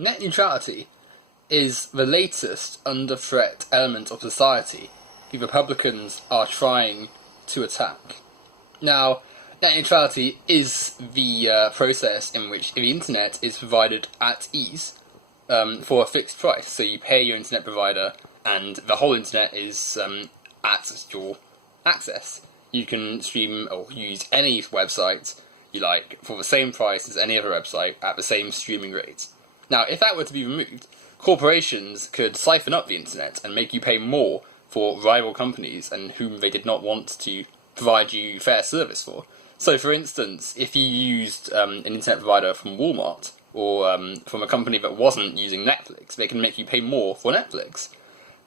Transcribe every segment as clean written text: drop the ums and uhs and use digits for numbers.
Net neutrality is the latest under threat element of society the Republicans are trying to attack. Now, net neutrality is the process in which the internet is provided at ease for a fixed price. So you pay your internet provider and the whole internet is at your access. You can stream or use any website you like for the same price as any other website at the same streaming rate. Now, if that were to be removed, corporations could siphon up the internet and make you pay more for rival companies and whom they did not want to provide you fair service for. So, for instance, if you used an internet provider from Walmart or from a company that wasn't using Netflix, they can make you pay more for Netflix.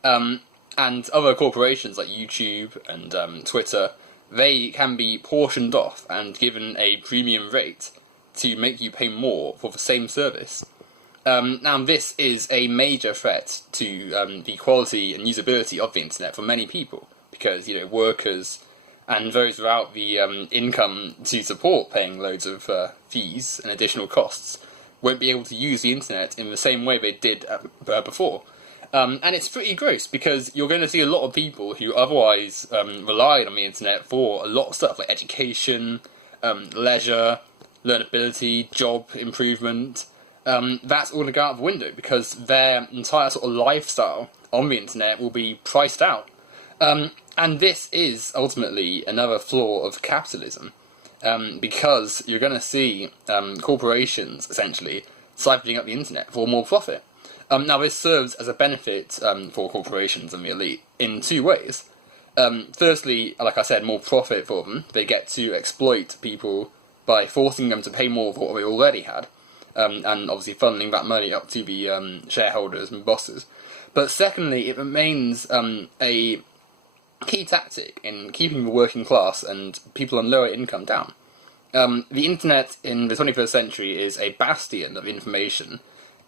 And other corporations like YouTube and Twitter, they can be portioned off and given a premium rate to make you pay more for the same service. Now, this is a major threat to the quality and usability of the internet for many people, because workers and those without the income to support paying loads of fees and additional costs won't be able to use the internet in the same way they did before. And it's pretty gross, because you're going to see a lot of people who otherwise relied on the internet for a lot of stuff like education, leisure, learnability, job improvement. That's all going to go out the window because their entire sort of lifestyle on the internet will be priced out. And this is ultimately another flaw of capitalism, because you're going to see corporations essentially siphoning up the internet for more profit. Now, this serves as a benefit for corporations and the elite in two ways. Firstly, like I said, more profit for them. They get to exploit people by forcing them to pay more for what they already had, and obviously funneling that money up to the shareholders and bosses. But secondly, it remains a key tactic in keeping the working class and people on lower income down. The internet in the 21st century is a bastion of information,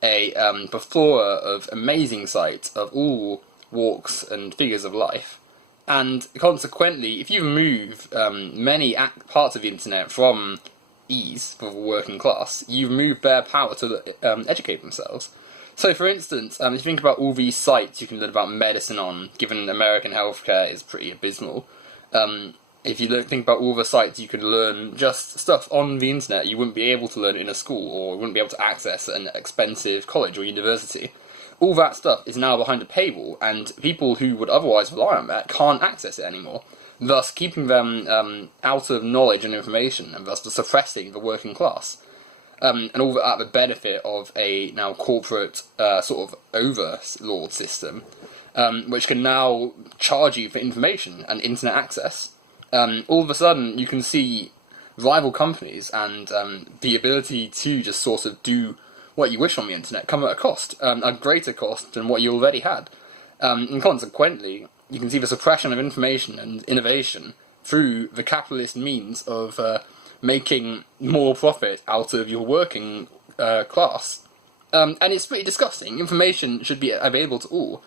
a plethora of amazing sites of all walks and figures of life, and consequently, if you remove many parts of the internet from ease for the working class, you remove their power to educate themselves. So, for instance, if you think about all these sites you can learn about medicine on, given American healthcare is pretty abysmal, if you think about all the sites you could learn just stuff on the internet you wouldn't be able to learn in a school or wouldn't be able to access at an expensive college or university, all that stuff is now behind a paywall, and people who would otherwise rely on that can't access it anymore, thus keeping them out of knowledge and information, and thus suppressing the working class. And all that at the benefit of a now corporate sort of overlord system, which can now charge you for information and internet access. All of a sudden, you can see rival companies and the ability to just sort of do what you wish on the internet come at a cost, a greater cost than what you already had. And consequently, you can see the suppression of information and innovation through the capitalist means of making more profit out of your working class. And it's pretty disgusting. Information should be available to all.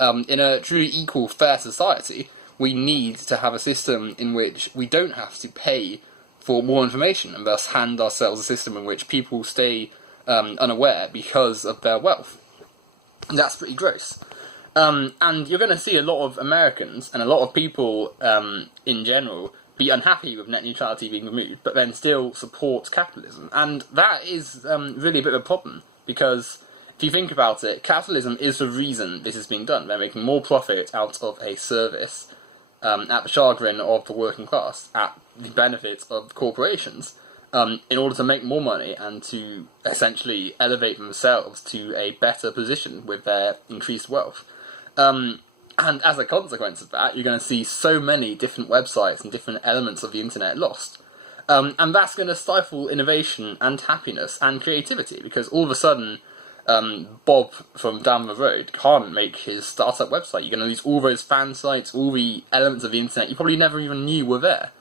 In a truly equal, fair society, we need to have a system in which we don't have to pay for more information and thus hand ourselves a system in which people stay unaware because of their wealth. And that's pretty gross. And you're going to see a lot of Americans and a lot of people in general be unhappy with net neutrality being removed, but then still support capitalism. And that is really a bit of a problem, because if you think about it, capitalism is the reason this is being done. They're making more profit out of a service at the chagrin of the working class, at the benefit of corporations, in order to make more money and to essentially elevate themselves to a better position with their increased wealth. And as a consequence of that, you're going to see so many different websites and different elements of the internet lost. And that's going to stifle innovation and happiness and creativity, because all of a sudden, Bob from down the road can't make his startup website. You're going to lose all those fan sites, all the elements of the internet you probably never even knew were there.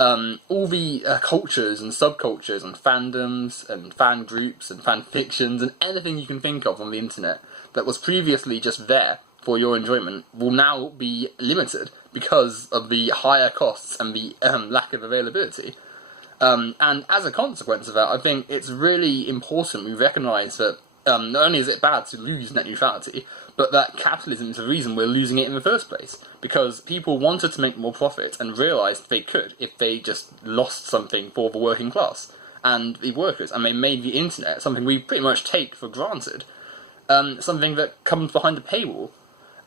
All the cultures and subcultures and fandoms and fan groups and fan fictions and anything you can think of on the internet that was previously just there for your enjoyment will now be limited because of the higher costs and the lack of availability. And as a consequence of that, I think it's really important we recognise that not only is it bad to lose net neutrality, but that capitalism is the reason we're losing it in the first place. Because people wanted to make more profit and realised they could if they just lost something for the working class and the workers, and they made the internet something we pretty much take for granted, something that comes behind a paywall.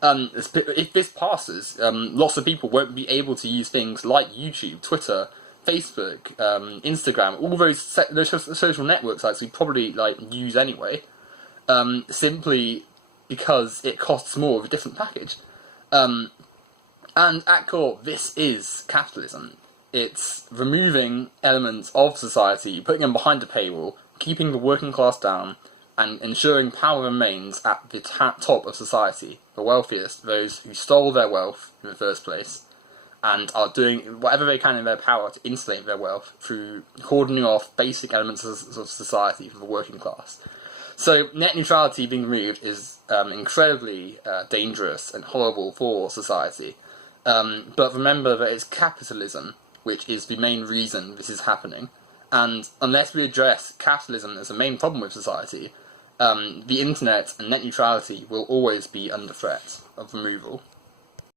If this passes, lots of people won't be able to use things like YouTube, Twitter, Facebook, Instagram, all those social network sites we probably use anyway, simply because it costs more of a different package. And at core, this is capitalism. It's removing elements of society, putting them behind a paywall, keeping the working class down, and ensuring power remains at the top of society, the wealthiest, those who stole their wealth in the first place, and are doing whatever they can in their power to insulate their wealth through cordoning off basic elements of society for the working class. So net neutrality being removed is incredibly dangerous and horrible for society. But remember that it's capitalism which is the main reason this is happening. And unless we address capitalism as the main problem with society, the internet and net neutrality will always be under threat of removal.